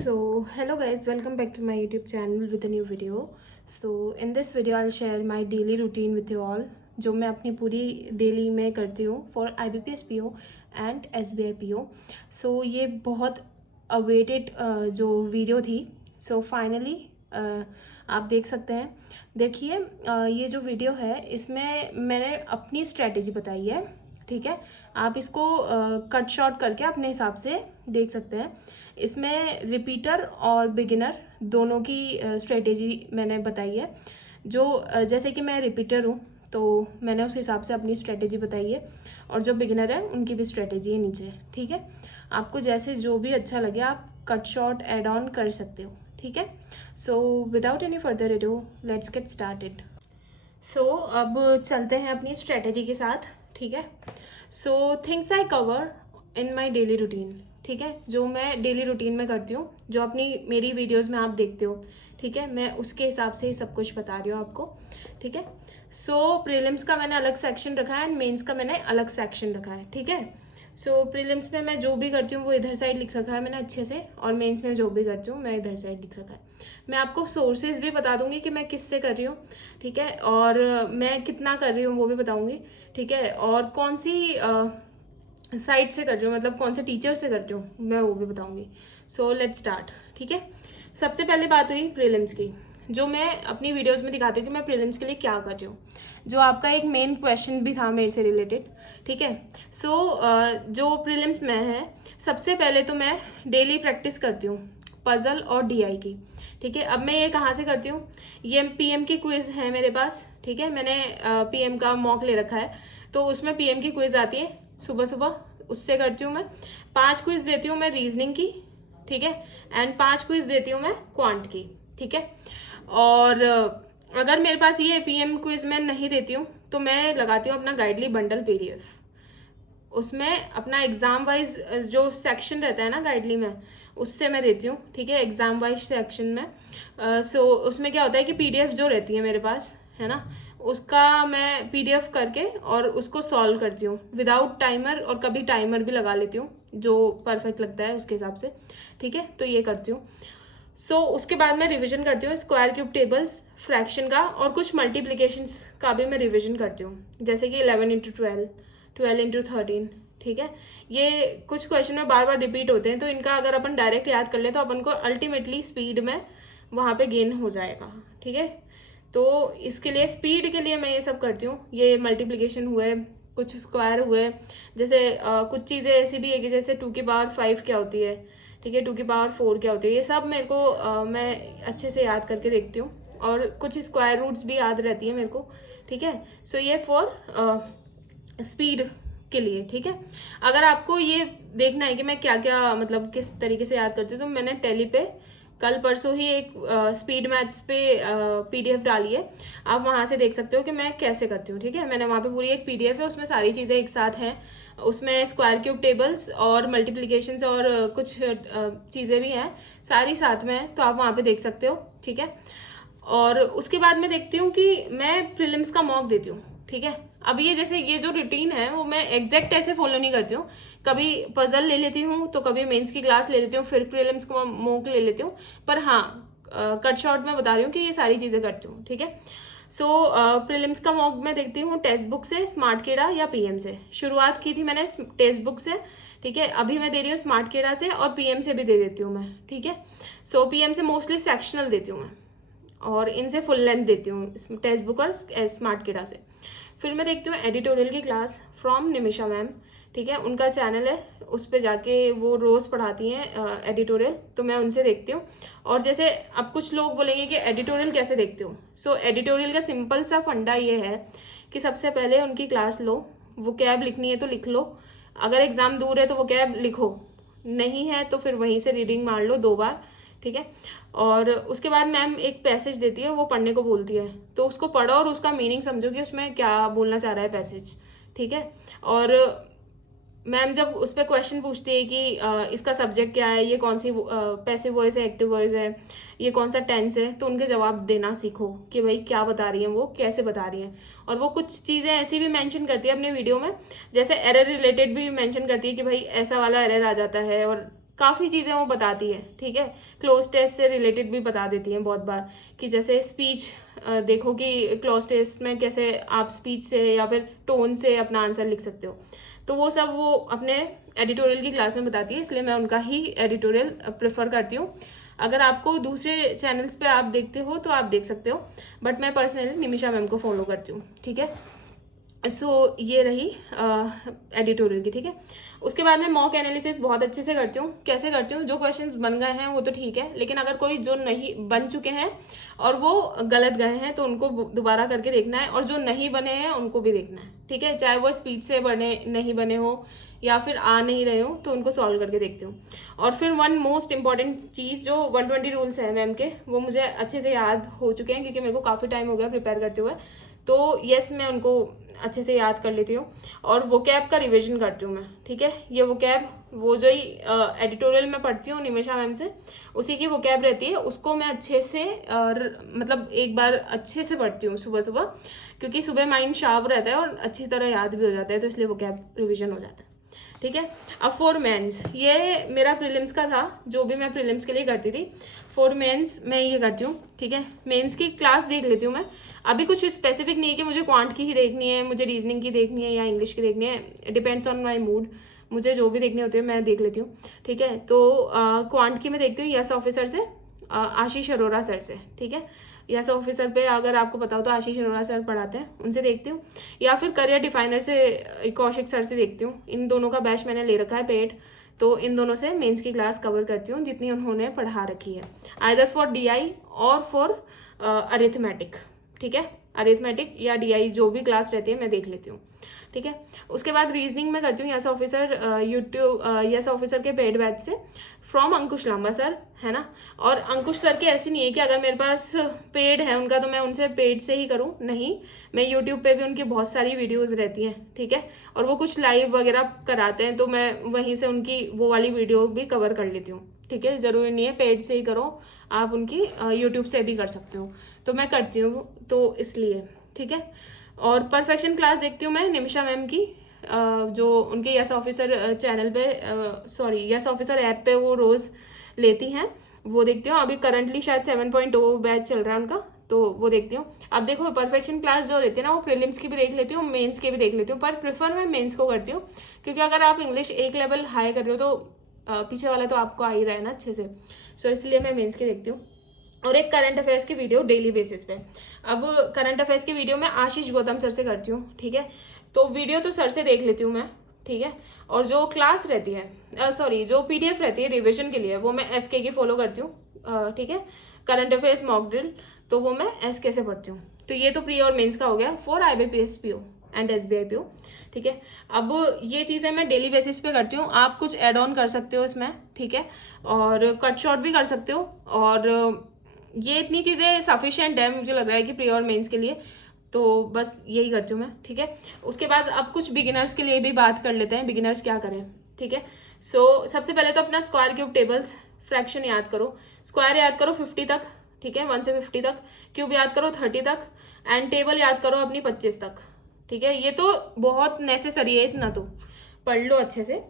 So hello guys, welcome back to my YouTube channel with a new video. So in this video I'll share my daily routine with you all, जो मैं अपनी पूरी daily में करती हूँ for IBPS PO and SBI PO. सो ये बहुत awaited जो वीडियो थी. सो फाइनली आप देख सकते हैं. देखिए ये जो वीडियो है इसमें मैंने अपनी स्ट्रेटेजी बताई है. ठीक है, आप इसको कट शॉर्ट करके अपने हिसाब से देख सकते हैं. इसमें रिपीटर और बिगिनर दोनों की स्ट्रेटेजी मैंने बताई है. जो जैसे कि मैं रिपीटर हूँ तो मैंने उस हिसाब से अपनी स्ट्रेटेजी बताई है, और जो बिगिनर है उनकी भी स्ट्रेटेजी है नीचे. ठीक है, आपको जैसे जो भी अच्छा लगे आप कट शॉर्ट एड ऑन कर सकते हो. ठीक है, so without any further ado let's get started. So अब चलते हैं अपनी स्ट्रेटेजी के साथ. ठीक है, so things I cover in my daily routine. ठीक है, जो मैं डेली रूटीन में करती हूँ, जो अपनी मेरी वीडियोस में आप देखते हो. ठीक है, मैं उसके हिसाब से ही सब कुछ बता रही हूँ आपको. ठीक है, सो प्रीलिम्स का मैंने अलग सेक्शन रखा है एंड मेंस का मैंने अलग सेक्शन रखा है. ठीक है, सो प्रीलिम्स में मैं जो भी करती हूँ वो इधर साइड लिख रखा है मैंने अच्छे से, और मेंस में जो भी करती हूँ मैं इधर साइड लिख रखा है. मैं आपको सोर्सेज भी बता दूंगी कि मैं किससे कर रही हूँ. ठीक है, और मैं कितना कर रही हूँ वो भी बताऊंगी. ठीक है, और कौन सी साइट से कर रही हूँ, मतलब कौन से टीचर से कर रही हूँ मैं वो भी बताऊंगी. So let's start. ठीक है, सबसे पहले बात हुई प्रीलिम्स की, जो मैं अपनी वीडियोस में दिखाती हूँ कि मैं प्रीलिम्स के लिए क्या कर रही हूँ, जो आपका एक मेन क्वेश्चन भी था मेरे से रिलेटेड. ठीक है, सो जो प्रीलिम्स में है, सबसे पहले तो मैं डेली प्रैक्टिस करती हूँ पजल और DI की. ठीक है, अब मैं ये कहाँ से करती हूँ, ये PM की क्विज़ है मेरे पास. ठीक है, मैंने PM का मॉक ले रखा है, तो उसमें PM की क्विज़ आती है सुबह सुबह, उससे करती हूँ मैं. 5 क्विज़ देती हूँ मैं रीजनिंग की. ठीक है, एंड 5 क्विज़ देती हूँ मैं क्वांट की. ठीक है, और अगर मेरे पास ये PM क्विज़ मैं नहीं देती हूँ तो मैं लगाती हूँ अपना गाइडली बंडल PDF. उसमें अपना एग्ज़ाम वाइज जो सेक्शन रहता है ना गाइडली में, उससे मैं देती हूँ. ठीक है, एग्ज़ाम वाइज सेक्शन में. सो उसमें क्या होता है कि PDF जो रहती है मेरे पास है ना, उसका मैं PDF करके और उसको सॉल्व करती हूँ विदाउट टाइमर, और कभी टाइमर भी लगा लेती हूँ जो परफेक्ट लगता है उसके हिसाब से. ठीक है, तो ये करती हूँ. सो उसके बाद मैं रिवीजन करती हूँ स्क्वायर क्यूब टेबल्स, फ्रैक्शन का, और कुछ मल्टीप्लिकेशंस का भी मैं रिवीजन करती हूँ, जैसे कि 11 इंटू 12, 12 इंटू 13. ठीक है, ये कुछ क्वेश्चन में बार बार रिपीट होते हैं, तो इनका अगर अपन डायरेक्ट याद कर लें तो अपन को अल्टीमेटली स्पीड में वहाँ पे गेन हो जाएगा. ठीक है, तो इसके लिए स्पीड के लिए मैं ये सब करती हूँ. ये मल्टीप्लिकेशन हुए, कुछ स्क्वायर हुए, जैसे कुछ चीज़ें ऐसी भी है कि जैसे 2 की पावर 5 क्या होती है. ठीक है, 2 की पावर 4 क्या होती है, ये सब मेरे को मैं अच्छे से याद करके देखती हूँ, और कुछ स्क्वायर रूट्स भी याद रहती है मेरे को. ठीक है, सो ये फॉर स्पीड के लिए. ठीक है, अगर आपको ये देखना है कि मैं क्या क्या मतलब किस तरीके से याद करती हूँ, तो मैंने टेली पे कल परसों ही एक स्पीड मैथ्स पे PDF डाली है, आप वहाँ से देख सकते हो कि मैं कैसे करती हूँ. ठीक है, मैंने वहाँ पे पूरी एक PDF है, उसमें सारी चीज़ें एक साथ हैं. उसमें स्क्वायर क्यूब टेबल्स और मल्टीप्लिकेशंस और कुछ चीज़ें भी हैं, सारी साथ में है, तो आप वहाँ पे देख सकते हो. ठीक है, और उसके बाद मैं देखती हूँ कि मैं प्रीलिम्स का मॉक देती हूँ. ठीक है, अब ये जैसे ये जो रूटीन है वो मैं एग्जैक्ट ऐसे फॉलो नहीं करती हूँ. कभी पजल ले लेती हूँ, तो कभी मेंस की क्लास ले लेती हूँ, फिर प्रीलिम्स का मॉक ले लेती हूँ. पर हाँ, कट शॉर्ट में बता रही हूँ कि ये सारी चीज़ें करती हूँ. ठीक है, सो प्रीलिम्स का मॉक मैं देखती हूँ टेक्स्ट बुक से, स्मार्ट केड़ा या PM से. शुरुआत की थी मैंने टेक्स्ट बुक से. ठीक है, अभी मैं दे रही हूँ स्मार्ट केड़ा से, और PM से भी दे देती हूँ मैं. ठीक है, सो PM से मोस्टली सेक्शनल देती हूँ मैं, और इनसे फुल लेंथ देती हूँ टेक्स्ट बुक और स्मार्ट केड़ा से. फिर मैं देखती हूँ एडिटोरियल की क्लास फ्रॉम निमिषा मैम. ठीक है, उनका चैनल है, उस पर जाके वो रोज़ पढ़ाती हैं एडिटोरियल, तो मैं उनसे देखती हूँ. और जैसे अब कुछ लोग बोलेंगे कि एडिटोरियल कैसे देखते हो, सो एडिटोरियल का सिंपल सा फंडा ये है कि सबसे पहले उनकी क्लास लो, वो कैब लिखनी है तो लिख लो, अगर एग्ज़ाम दूर है तो वो कैब लिखो, नहीं है तो फिर वहीं से रीडिंग मार लो 2 बार. ठीक है, और उसके बाद मैम एक पैसेज देती है, वो पढ़ने को बोलती है, तो उसको पढ़ो और उसका मीनिंग समझो कि उसमें क्या बोलना चाह रहा है पैसेज. ठीक है, और मैम जब उस पर क्वेश्चन पूछती है कि इसका सब्जेक्ट क्या है, ये कौन सी पैसिव वॉइस है, एक्टिव वॉइस है, ये कौन सा टेंस है, तो उनके जवाब देना सीखो कि भाई क्या बता रही हैं, वो कैसे बता रही हैं. और वो कुछ चीज़ें ऐसी भी मेंशन करती है अपने वीडियो में, जैसे एरर रिलेटेड भी मेंशन करती है कि भाई ऐसा वाला एरर आ जाता है, और काफ़ी चीज़ें वो बताती है, ठीक है। क्लोज टेस्ट से रिलेटेड भी बता देती हैं बहुत बार, कि जैसे स्पीच देखो कि क्लोज टेस्ट में कैसे आप स्पीच से या फिर टोन से अपना आंसर लिख सकते हो। तो वो सब वो अपने एडिटोरियल की क्लास में बताती है, इसलिए मैं उनका ही एडिटोरियल प्रेफर करती हूँ। अगर आपको दूसरे चैनल्स पे आप देखते हो तो आप देख सकते हो, बट मैं पर्सनली निमिषा मैम को फॉलो करती हूँ, ठीक है। सो ये रही एडिटोरियल की, ठीक है। उसके बाद मैं मॉक एनालिसिस बहुत अच्छे से करती हूँ। कैसे करती हूँ, जो क्वेश्चंस बन गए हैं वो तो ठीक है, लेकिन अगर कोई जो नहीं बन चुके हैं और वो गलत गए हैं तो उनको दोबारा करके देखना है, और जो नहीं बने हैं उनको भी देखना है, ठीक है। चाहे वो स्पीड से बने नहीं बने हो या फिर आ नहीं रहे हो, तो उनको सॉल्व करके देखती हूँ। और फिर वन मोस्ट इंपॉर्टेंट चीज़, जो 120 रूल्स हैं मैम के, वो मुझे अच्छे से याद हो चुके हैं क्योंकि मेरे को काफ़ी टाइम हो गया प्रिपेयर करते हुए। तो यस, मैं उनको अच्छे से याद कर लेती हूँ। और वो कैब का रिवीजन करती हूँ मैं, ठीक है। ये वो कैब, वो जो ही एडिटोरियल में पढ़ती हूँ निमिषा मैम से, उसी की वो कैब रहती है, उसको मैं अच्छे से मतलब एक बार अच्छे से पढ़ती हूँ सुबह सुबह, क्योंकि सुबह माइंड शार्प रहता है और अच्छी तरह याद भी हो जाता है, तो इसलिए वो कैब रिविजन हो जाता है, ठीक है। अब फॉर मेंस, ये मेरा प्रीलिम्स का था, जो भी मैं प्रीलिम्स के लिए करती थी। फॉर मेंस मैं ये करती हूँ, ठीक है। मेंस की क्लास देख लेती हूँ मैं। अभी कुछ स्पेसिफिक नहीं है कि मुझे क्वांट की ही देखनी है, मुझे रीजनिंग की देखनी है या इंग्लिश की देखनी है, डिपेंड्स ऑन माई मूड। मुझे जो भी देखनी होती है मैं देख लेती हूँ, ठीक है। तो क्वांट की मैं देखती हूँ यस ऑफिसर से, आशीष अरोरा सर से, ठीक है। यस ऑफिसर पे अगर आपको पता हो तो आशीष अरोरा सर पढ़ाते हैं, उनसे देखती हूँ, या फिर करियर डिफाइनर से कौशिक सर से देखती हूँ। इन दोनों का बैच मैंने ले रखा है पेड, तो इन दोनों से मेंस की क्लास कवर करती हूँ जितनी उन्होंने पढ़ा रखी है, आइदर फॉर डीआई और फॉर अरिथमेटिक, ठीक है। अरिथमेटिक या डीआई जो भी क्लास रहती है मैं देख लेती हूँ, ठीक है। उसके बाद रीजनिंग में करती हूँ yes officer YouTube yes officer के पेड बैच से, फ्रॉम अंकुश लांबा सर, है ना। और अंकुश सर की ऐसी नहीं है कि अगर मेरे पास पेड है उनका तो मैं उनसे पेड से ही करूँ, नहीं, मैं यूट्यूब पे भी उनकी बहुत सारी वीडियोज़ रहती हैं, ठीक है। और वो कुछ लाइव वगैरह कराते हैं, तो मैं वहीं से उनकी वो वाली वीडियो भी कवर कर लेती हूँ, ठीक है। ज़रूरी नहीं है पेड से ही करो, आप उनकी यूट्यूब से भी कर सकते हो, तो मैं करती हूँ, तो इसलिए, ठीक है। और परफेक्शन क्लास देखती हूँ मैं निमिषा मैम की, जो उनके यस ऑफिसर चैनल पे, सॉरी यस ऑफिसर ऐप पे वो रोज़ लेती हैं, वो देखती हूँ। अभी करंटली शायद 7.0 बैच चल रहा है उनका, तो वो देखती हूँ। अब देखो परफेक्शन क्लास जो रहती है ना, वो प्रीलिम्स की भी देख लेती हूँ, मेंस की भी देख लेती हूँ, पर प्रेफर मैं मेंस को करती हूँ, क्योंकि अगर आप इंग्लिश एक लेवल हाई कर रहे हो तो पीछे वाला तो आपको आ ही रहा है ना अच्छे से, सो इसलिए मैं मेंस की देखती हूँ। और एक करंट अफेयर्स की वीडियो डेली बेसिस पे। अब करंट अफेयर्स की वीडियो मैं आशीष गौतम सर से करती हूँ, ठीक है। तो वीडियो तो सर से देख लेती हूँ मैं, ठीक है। और जो क्लास रहती है, सॉरी जो पीडीएफ रहती है रिवीजन के लिए, वो मैं एसके की फॉलो करती हूँ, ठीक है। करंट अफेयर्स मॉक ड्रिल, तो वो मैं एसके से पढ़ती हूँ। तो ये तो प्री और मेंस का हो गया for IBPS PO and SBI PO, ठीक है। अब ये चीज़ें मैं डेली बेसिस पे करती हूँ, आप कुछ एड ऑन कर सकते हो इसमें, ठीक है। और कट शॉर्ट भी कर सकते हो, और ये इतनी चीज़ें सफिशिएंट है मुझे लग रहा है कि प्री और मेंस के लिए, तो बस यही करती हूँ मैं, ठीक है। उसके बाद अब कुछ बिगिनर्स के लिए भी बात कर लेते हैं, बिगिनर्स क्या करें, ठीक है। सो सबसे पहले तो अपना स्क्वायर क्यूब टेबल्स, फ्रैक्शन याद करो, स्क्वायर याद करो 50 तक, ठीक है, 1 से 50 तक, क्यूब याद करो 30 तक, एंड टेबल याद करो अपनी 25 तक, ठीक है। ये तो बहुत नेसेसरी है, इतना तो पढ़ लो अच्छे से।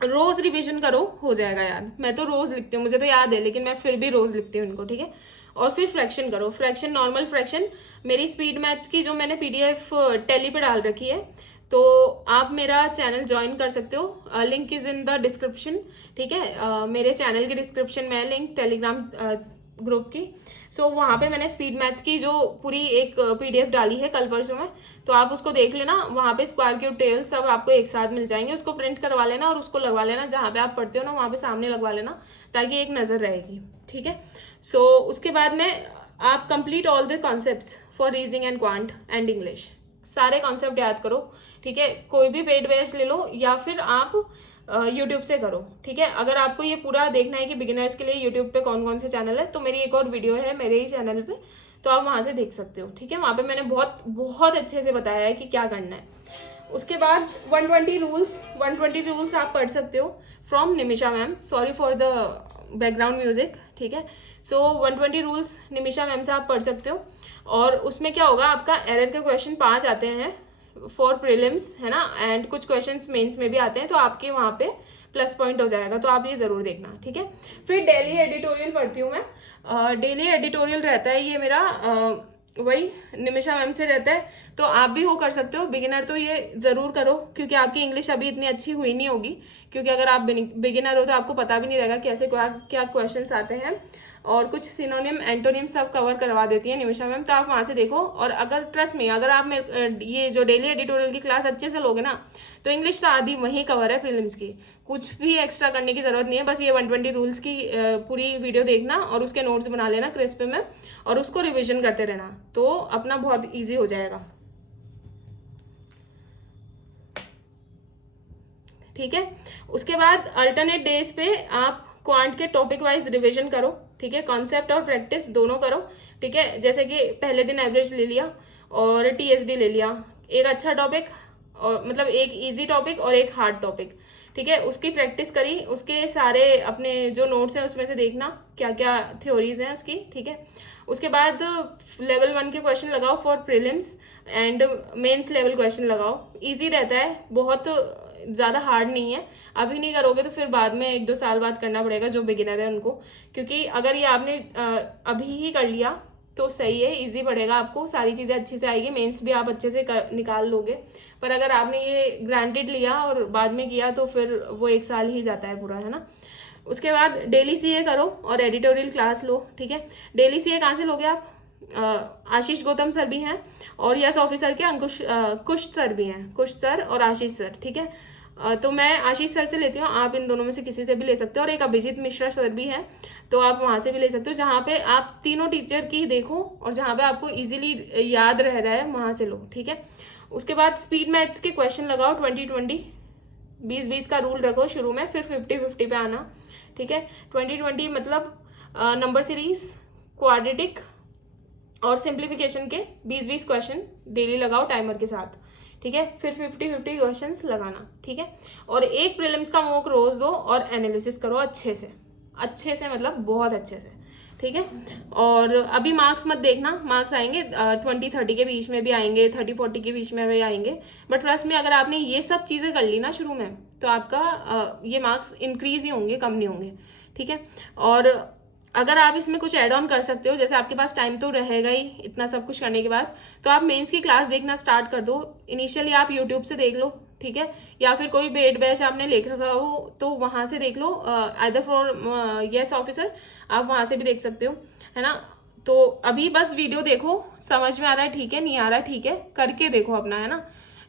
रोज रिवीजन करो, हो जाएगा यार। मैं तो रोज लिखती हूँ, मुझे तो याद है, लेकिन मैं फिर भी रोज लिखती हूँ इनको, ठीक है। और फिर फ्रैक्शन करो, फ्रैक्शन नॉर्मल फ्रैक्शन मेरी स्पीड मैथ्स की जो मैंने PDF टेली पे डाल रखी है, तो आप मेरा चैनल ज्वाइन कर सकते हो, link is in the description, ठीक है। मेरे चैनल के डिस्क्रिप्शन में है लिंक टेलीग्राम ग्रुप की। सो वहाँ पे मैंने स्पीड मैथ्स की जो पूरी एक PDF डाली है कल परसों में, तो आप उसको देख लेना। वहाँ पे स्क्वायर क्यूब टेबल सब आपको एक साथ मिल जाएंगे, उसको प्रिंट करवा लेना और उसको लगवा लेना, जहाँ पे आप पढ़ते हो ना वहाँ पे सामने लगवा लेना, ताकि एक नज़र रहेगी, ठीक है। सो उसके बाद में आप complete all the concepts for reasoning and quant and English, सारे कॉन्सेप्ट याद करो, ठीक है। कोई भी पेड बैच ले लो या फिर आप यूट्यूब से करो, ठीक है। अगर आपको ये पूरा देखना है कि बिगिनर्स के लिए यूट्यूब पे कौन कौन से चैनल है, तो मेरी एक और वीडियो है मेरे ही चैनल पे, तो आप वहाँ से देख सकते हो, ठीक है। वहाँ पे मैंने बहुत बहुत अच्छे से बताया है कि क्या करना है। उसके बाद 120 रूल्स आप पढ़ सकते हो from Nimisha ma'am, sorry for the background music, ठीक है। सो 120 रूल्स निमिषा मैम से आप पढ़ सकते हो। और उसमें क्या होगा, आपका एरर के क्वेश्चन 5 आते हैं, फॉर प्रीलिम्स, है ना, एंड कुछ क्वेश्चंस मेंस में भी आते हैं, तो आपके वहाँ पे प्लस पॉइंट हो जाएगा, तो आप ये ज़रूर देखना, ठीक है। फिर डेली एडिटोरियल पढ़ती हूँ मैं। डेली एडिटोरियल रहता है ये मेरा वही निमिषा मैम से रहता है, तो आप भी वो कर सकते हो। बिगिनर तो ये ज़रूर करो, क्योंकि आपकी इंग्लिश अभी इतनी अच्छी हुई नहीं होगी, क्योंकि अगर आप बिगिनर हो तो आपको पता भी नहीं रहेगा कैसे क्या क्वेश्चंस आते हैं, और कुछ सिनोनिम एंटोनिम सब कवर करवा देती है निमिषा मैम, तो आप वहाँ से देखो। और अगर ट्रस्ट में, अगर आप ये जो डेली एडिटोरियल की क्लास अच्छे से लोगे ना, तो इंग्लिश तो आधी वहीं कवर है प्रीलिम्स की, कुछ भी एक्स्ट्रा करने की ज़रूरत नहीं है। बस ये 120 रूल्स की पूरी वीडियो देखना और उसके नोट्स बना लेना क्रिस्प में, और उसको रिविजन करते रहना, तो अपना बहुत ईजी हो जाएगा, ठीक है। उसके बाद अल्टरनेट डेज पे आप क्वांट के टॉपिक वाइज रिवीजन करो, ठीक है, कॉन्सेप्ट और प्रैक्टिस दोनों करो, ठीक है। जैसे कि पहले दिन एवरेज ले लिया और टीएसडी ले लिया, एक अच्छा टॉपिक और मतलब एक इजी टॉपिक और एक हार्ड टॉपिक, ठीक है, उसकी प्रैक्टिस करी, उसके सारे अपने जो नोट्स हैं उसमें से देखना क्या क्या थ्योरीज हैं उसकी, ठीक है। उसके बाद लेवल 1 के क्वेश्चन लगाओ for prelims, and mains level question लगाओ, इजी रहता है, बहुत ज़्यादा हार्ड नहीं है। अभी नहीं करोगे तो फिर बाद में 1-2 साल बाद करना पड़ेगा जो बिगिनर है उनको, क्योंकि अगर ये आपने अभी ही कर लिया तो सही है, इजी पड़ेगा आपको, सारी चीज़ें अच्छे से आएगी, मेंस भी आप अच्छे से निकाल लोगे। पर अगर आपने ये ग्रांटेड लिया और बाद में किया तो फिर वो 1 साल ही जाता है पूरा, है ना। उसके बाद डेली सीए करो और एडिटोरियल क्लास लो, ठीक है। डेली सीए कहाँ से लोगे आप? आशीष गौतम सर भी हैं, और यस ऑफिसर के कुश सर भी हैं, कुश सर और आशीष सर, ठीक है। तो मैं आशीष सर से लेती हूँ, आप इन दोनों में से किसी से भी ले सकते हो, और एक अभिजीत मिश्रा सर भी है, तो आप वहाँ से भी ले सकते हो। जहाँ पे आप तीनों टीचर की देखो और जहाँ पे आपको इजीली याद रह रहा है वहाँ से लो, ठीक है। उसके बाद स्पीड मैथ्स के क्वेश्चन लगाओ 20-20, 20-20 का रूल रखो शुरू में, फिर 50-50 पे आना, ठीक है। 20-20 मतलब नंबर सीरीज, क्वाड्रेटिक और सिंप्लीफिकेशन के 20-20 क्वेश्चन डेली लगाओ टाइमर के साथ, ठीक है। फिर 50-50 क्वेश्चंस लगाना, ठीक है। और एक प्रीलिम्स का मॉक रोज दो और एनालिसिस करो अच्छे से मतलब बहुत अच्छे से, ठीक है। और अभी मार्क्स मत देखना, मार्क्स आएंगे 20-30 के बीच में भी आएंगे, 30-40 के बीच में भी आएंगे, बट ट्रस्ट में अगर आपने ये सब चीज़ें कर ली ना शुरू में, तो आपका ये मार्क्स इंक्रीज ही होंगे, कम नहीं होंगे, ठीक है। और अगर आप इसमें कुछ ऐड ऑन कर सकते हो, जैसे आपके पास टाइम तो रहेगा ही इतना सब कुछ करने के बाद, तो आप मेंस की क्लास देखना स्टार्ट कर दो। इनिशियली आप यूट्यूब से देख लो, ठीक है, या फिर कोई पेड बैच आपने लेख रखा हो तो वहाँ से देख लो, आइदर फॉर यस ऑफिसर, आप वहाँ से भी देख सकते हो, है ना। तो अभी बस वीडियो देखो, समझ में आ रहा है ठीक है, नहीं आ रहा है ठीक है, करके देखो अपना, है ना।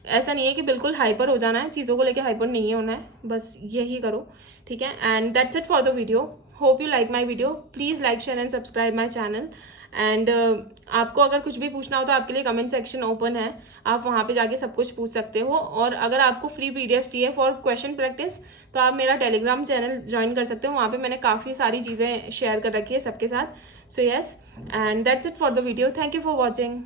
ऐसा नहीं है कि बिल्कुल हाइपर हो जाना है, चीज़ों को लेके हाइपर नहीं होना है, बस यही करो, ठीक है। And that's it for the video, hope you like my video, please like share and subscribe my channel. And आपको अगर कुछ भी पूछना हो तो आपके लिए कमेंट सेक्शन ओपन है, आप वहाँ पे जाके सब कुछ पूछ सकते हो। और अगर आपको फ्री PDF चाहिए फॉर क्वेश्चन प्रैक्टिस, तो आप मेरा टेलीग्राम चैनल ज्वाइन कर सकते हो, वहाँ पे मैंने काफ़ी सारी चीज़ें शेयर कर रखी है सबके साथ। So yes, and that's it for the video, thank you for watching.